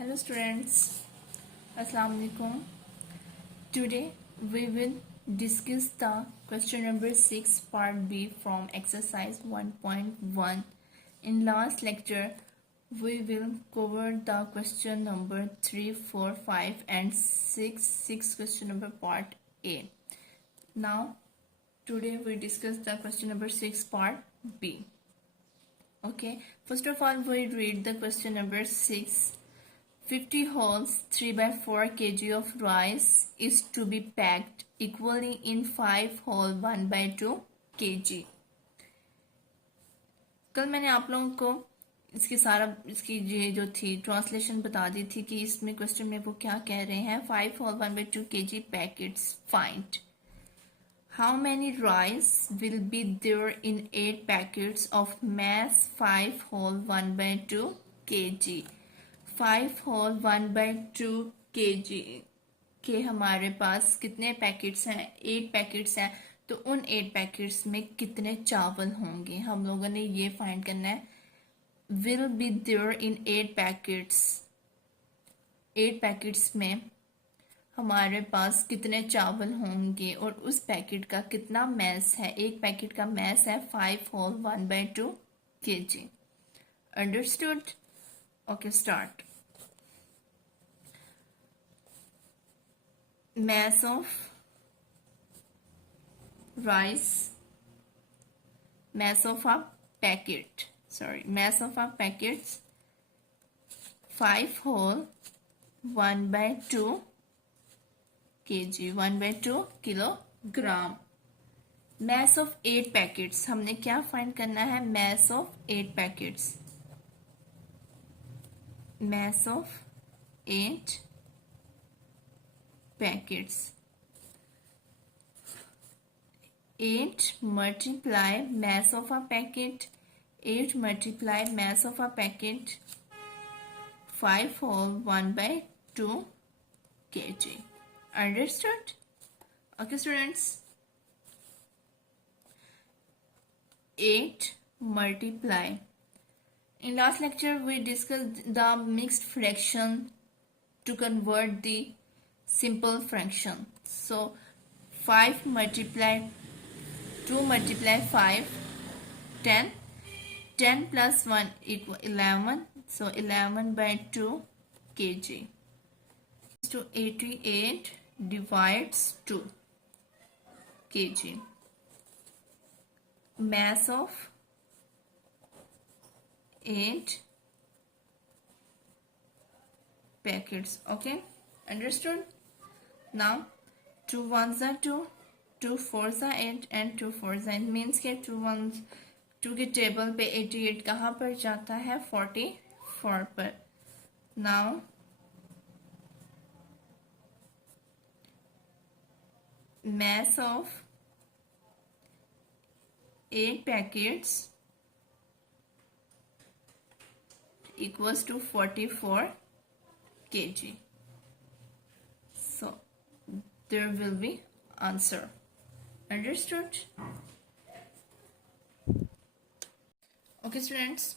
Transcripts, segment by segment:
Hello students, Assalamu alaikum. Today we will discuss the question number 6 part B from exercise 1.1. In last lecture we will cover the question number 3, 4, 5 and 6 question number part A. Now today we discuss the question number 6 part B. Okay, first of all we read the question number 6. 50 holes 3 by 4 kg of rice is to be packed equally in 5 whole 1 by 2 kg. कल मैंने आप लोगों को इसकी ये जो थी translation बता दी थी कि इसमें क्वेश्चन में वो क्या कह रहे हैं. 5 whole 1 by 2 kg packets find. How many rice will be there in 8 packets of mass 5 whole 1 by 2 kg? 5 whole 1 by 2 kg के हमारे पास कितने पैकेट्स हैं? 8 पैकेट्स हैं. तो उन 8 पैकेट्स में कितने चावल होंगे हम लोगों ने ये फाइंड करना है. Will be there in 8 packets. 8 packets में हमारे पास कितने चावल होंगे और उस पैकेट का कितना मैस है. एक पैकेट का मैस है 5 whole 1 by 2 kg. Understood? Okay, start. Mass of rice, mass of a packet, mass of a packets 5 whole 1 by 2 kg, 1 by 2 kilogram. Mass of 8 packets, हमने क्या फाइंड करना है? Mass of 8 packets. Mass of 8 packets. 8 multiply mass of a packet. 8 multiply mass of a packet 5 whole 1 by 2 kg. Understood? Okay students. 8 multiply. In last lecture we discussed the mixed fraction to convert the simple fraction. So 5 multiply 2 multiply 5, 10. 10 plus 1 equal 11. So 11 by 2 kg. So 88 divides 2 kg. Mass of 8 packets. Okay, understood? Now 2 ones are 2, 2 fours are 8 and 2 fours are 8. Means के 2 के table पे 88 कहाँ पर जाता है? 44 पर. Now mass of 8 packets equals to 44 kg. So there will be answer. Understood? Okay students,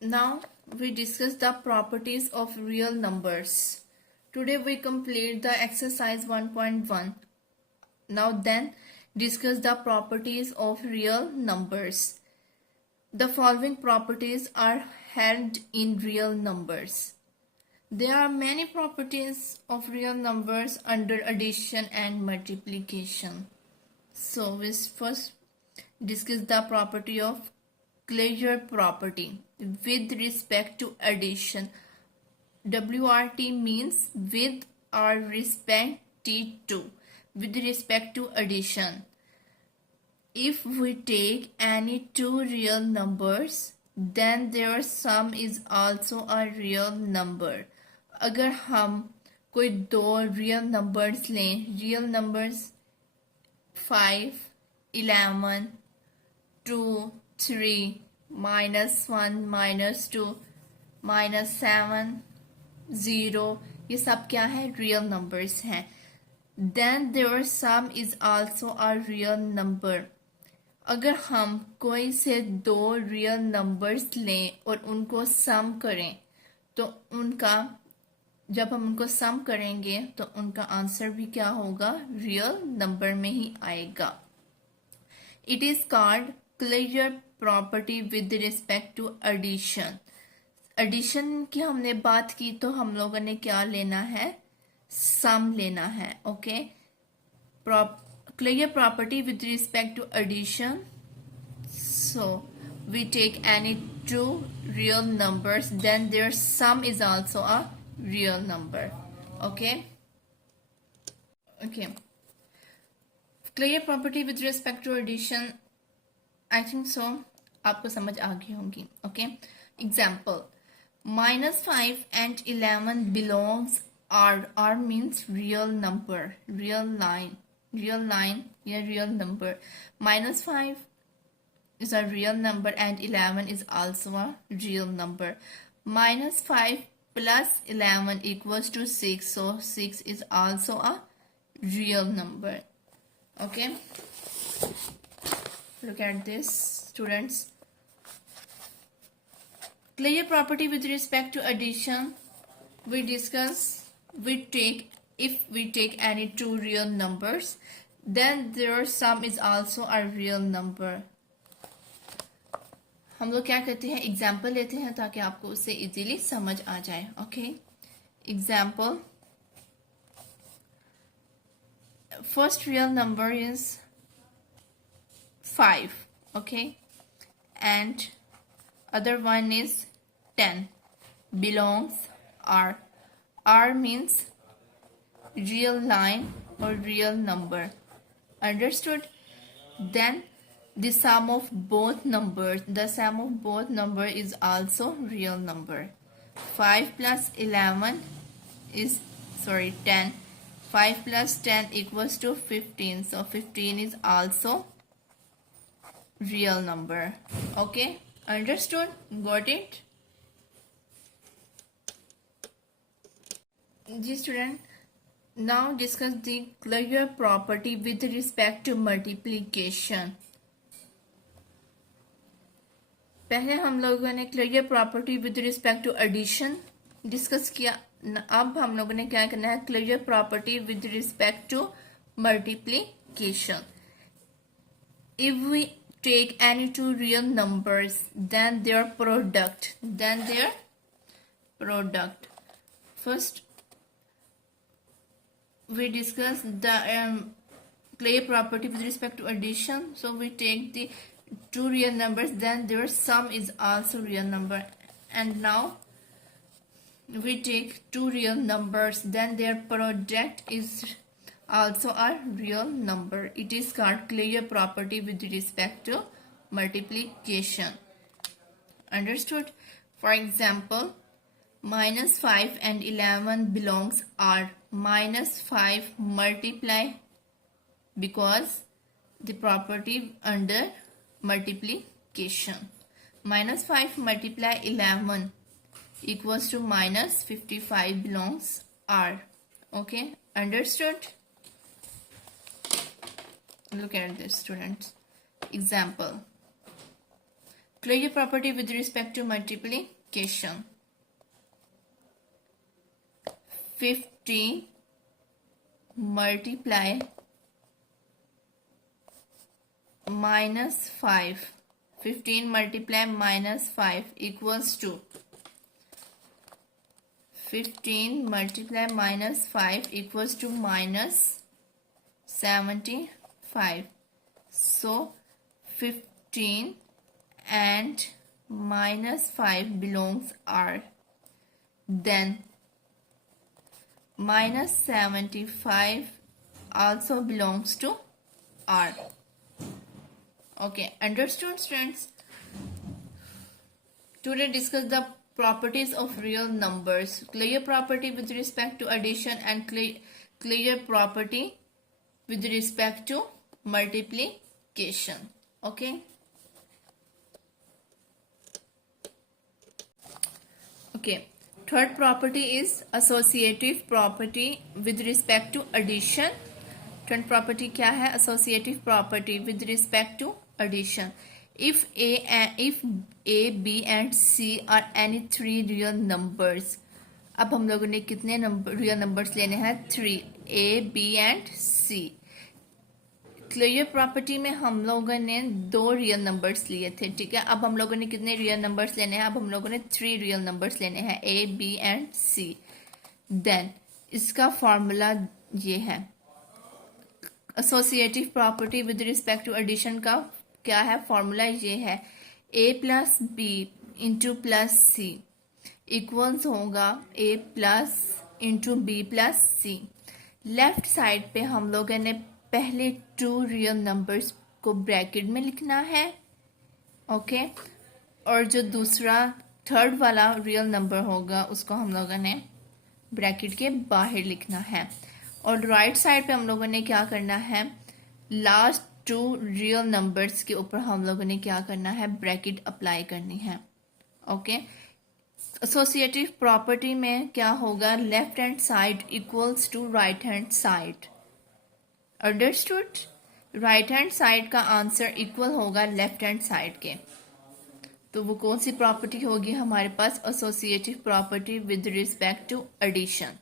now we discuss the properties of real numbers. Today we complete the exercise 1.1. Now then discuss the properties of real numbers. The following properties are held in real numbers. There are many properties of real numbers under addition and multiplication. So we first discuss the property of closure property with respect to addition. WRT means with or respect to. With respect to addition, if we take any two real numbers, then their sum is also a real number. अगर हम कोई दो real numbers लें, real numbers 5, 11, 2, 3, -1, -2, -7, 0, ये सब क्या है? Real numbers हैं. Then their sum is also a real number. अगर हम कोई से दो रियल नंबर्स लें और उनको सम करें तो उनका जब हम उनको सम करेंगे तो उनका आंसर भी क्या होगा, रियल नंबर में ही आएगा। It is called closure property with respect to addition. Addition की हमने बात की तो हम लोगों ने क्या लेना है, सम लेना है। Okay, closure property with respect to addition, so we take any two real numbers, then their sum is also a real number. Okay, okay, clear property with respect to addition, I think so आपको समझ आ गई होंगी। Okay, example, -5 and 11 belongs R means real number, real line या real number। -5 is a real number and 11 is also a real number. -5 plus 11 equals to 6, so 6 is also a real number. Okay, look at this, students. Clear property with respect to addition, we discuss, if we take any two real numbers, then their sum is also a real number. हम लोग क्या करते हैं, example लेते हैं ताकि आपको उससे इजीली समझ आ जाए। Okay, example, first real number is 5, okay, and other one is 10, belongs R means real line और real number, understood. Then the sum of both number is also real number. 5 plus 11 is 10. 5 plus 10 equals to 15, so 15 is also real number. Okay, understood, got it? जी student, now discuss the clear property with respect to multiplication. पहले हम लोगों ने closure property with respect to addition discuss किया, अब हम लोगों ने क्या करना है, closure property with respect to multiplication. If we take any two real numbers, then their product, first we discuss the clear property with respect to addition, so we take the two real numbers, then their sum is also real number, and now we take two real numbers, then their product is also a real number. It is called clear property with respect to multiplication, understood? For example, -5 and 11 belongs R. -5 multiply, because the property under multiplication, -5 multiply 11 equals to -55 belongs R. Okay, understood? Look at this, students. Example, clear property with respect to multiplication. 50 multiply -5, 15 multiply -5 equals to 15 multiply -5 equals to -75. So 15 and -5 belongs R. Then -75 also belongs to R. Okay, understood, students? Today discuss the properties of real numbers, clear property with respect to addition, and clear property with respect to multiplication. Okay, okay. Third property is associative property with respect to addition. Third property क्या है? Associative property with respect to addition. if a b and c are any three real numbers. अब हम लोगों ने कितने real numbers लेने हैं? 3, a b and c. Clear property में हम लोगों ने 2 रियल नंबर्स लिए थे, ठीक है. अब हम लोगों ने कितने रियल नंबर्स लेने हैं? अब हम लोगों ने 3 रियल नंबर्स लेने हैं, a b and c. Then इसका फॉर्मूला ये है. Associative property with respect to addition का क्या है? फॉर्मूला ये है, a plus b into plus c equals होगा a plus into b plus c. Left side पे हम लोगों ने पहले 2 रियल नंबर्स को ब्रैकेट में लिखना है, ओके. और जो दूसरा थर्ड वाला रियल नंबर होगा उसको हम लोगों ने ब्रैकेट के बाहर लिखना है. और राइट साइड पे हम लोगों ने क्या करना है? लास्ट 2 रियल नंबर्स के ऊपर हम लोगों ने क्या करना है? ब्रैकेट अप्लाई करनी है, ओके. एसोसिएटिव प्रॉपर्टी में क्या होगा? Left hand side equals to right hand side. Understood? Right hand side का आंसर इक्वल होगा लेफ्ट हैंड साइड के. तो वो कौन सी प्रॉपर्टी होगी हमारे पास? Associative property with respect to addition.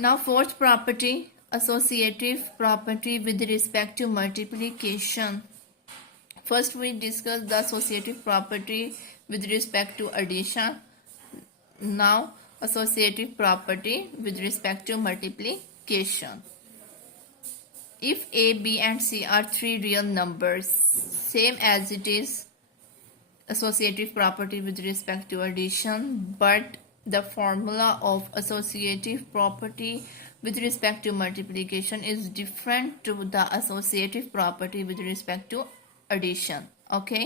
Now fourth property, associative property with respect to multiplication. First we discuss the associative property with respect to addition. Now associative property with respect to multiplication. If a, b and c are 3 real numbers, same as it is associative property with respect to addition, but the formula of associative property with respect to multiplication is different to the associative property with respect to addition, okay.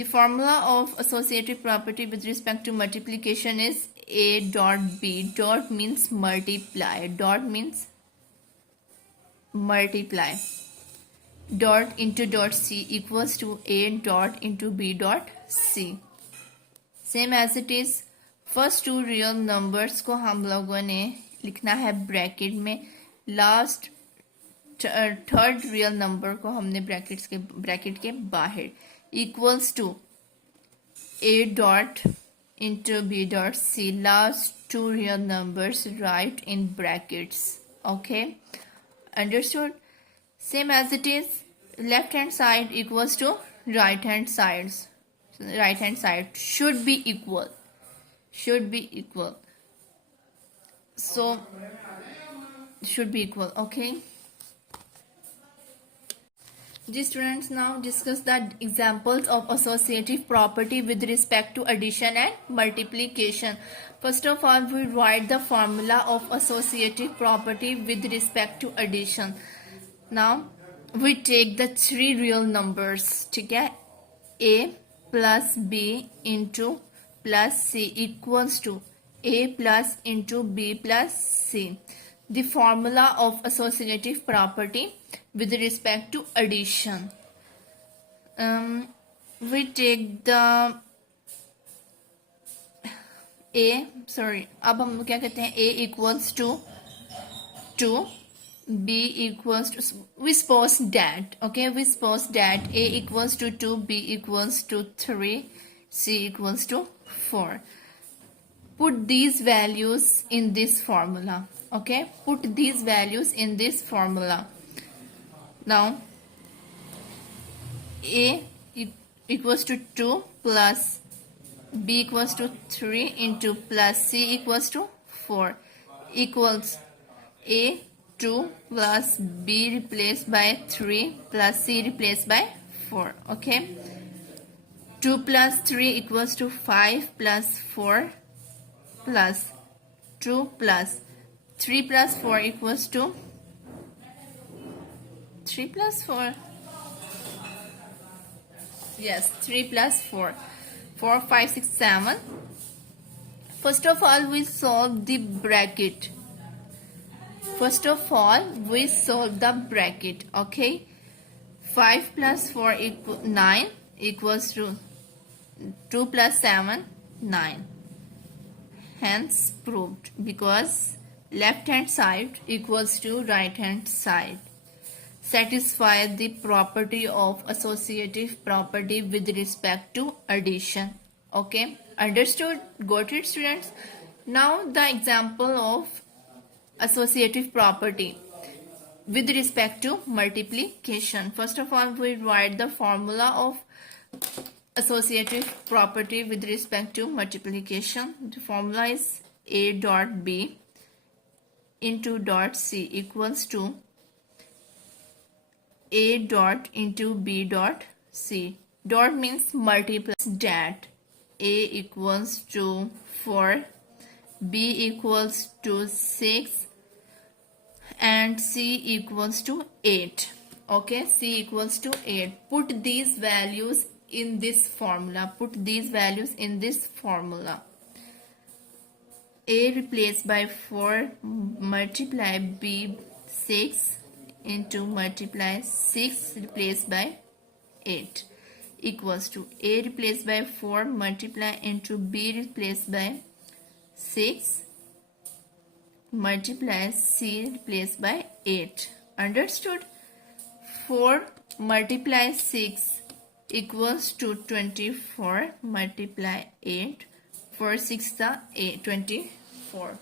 The formula of associative property with respect to multiplication is a dot b. Dot means multiply. Dot means multiply. Dot into dot c equals to a dot into b dot c. Same as it is. First 2 real numbers को हम लोगों ने लिखना है bracket में. Last third real number को हमने bracket के बाहर. Equals to a dot into b dot c. Last 2 real numbers write in brackets, okay. Understood? Same as it is. Left hand side equals to right hand sides. Right hand side should be equal. Should be equal. So should be equal, okay. Ji students, now discuss the examples of associative property with respect to addition and multiplication. First of all, we write the formula of associative property with respect to addition. Now we take the 3 real numbers, ठीक है. a plus b into plus c equals to a plus into b plus c. The formula of associative property with respect to addition. We take the अब हम क्या कहते हैं? a equals to 2, b equals to, we suppose that, okay, we suppose that a equals to 2, b equals to 3, c equals to 4. Put these values in this formula, okay. Put these values in this formula. Now a equals to 2 plus b equals to 3 into plus c equals to 4 equals a 2 plus b replaced by 3 plus c replaced by 4, okay. 2 plus 3 equals to 5 plus 4 plus 2 plus 3 plus 4 equals to 3 plus 4. Yes, 3 plus 4. 4, 5, 6, 7. First of all, we solve the bracket. First of all, we solve the bracket, okay. 5 plus 4 9 equals to 2 plus 7, 9. Hence proved, because left hand side equals to right hand side. satisfy the property of associative property with respect to addition. Okay, understood? Got it, students? Now the example of associative property with respect to multiplication. First of all, we write the formula of associative property with respect to multiplication. The formula is A dot B into dot C equals to A dot into B dot C. Dot means multiply that. A equals to 4, B equals to 6 and C equals to 8. Okay, C equals to 8. Put these values in this formula. Put these values in this formula. A replaced by 4 multiply B 6 into multiply 6 replaced by 8 equals to A replaced by 4 multiply into B replaced by 6 multiply C replaced by 8. Understood? 4 multiply 6 equals to 24 multiply 8. 4 6 the 8 24.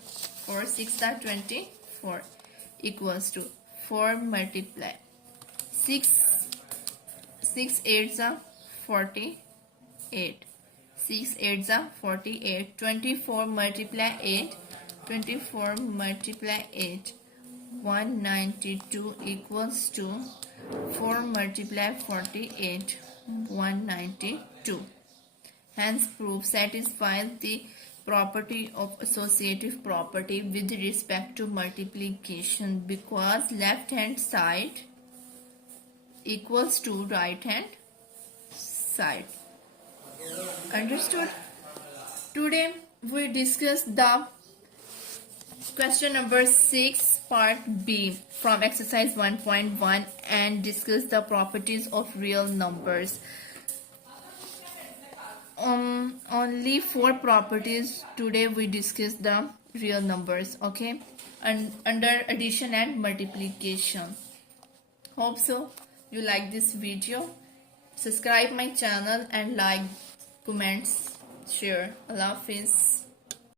4 6 the 24 equals to 4 multiply 6 8 the 48. 6 8 the 48. 24 multiply 8. 24 multiply 8. 192 equals to 4 multiply 48. 192. Hence, proof satisfies the property of associative property with respect to multiplication because left hand side equals to right hand side. Understood? Today we discuss the question number 6 part B from exercise 1.1 and discuss the properties of real numbers. Only 4 properties today we discuss the real numbers, okay, and under addition and multiplication. Hope so you like this video. Subscribe my channel and like, comments, share. Allah Hafiz.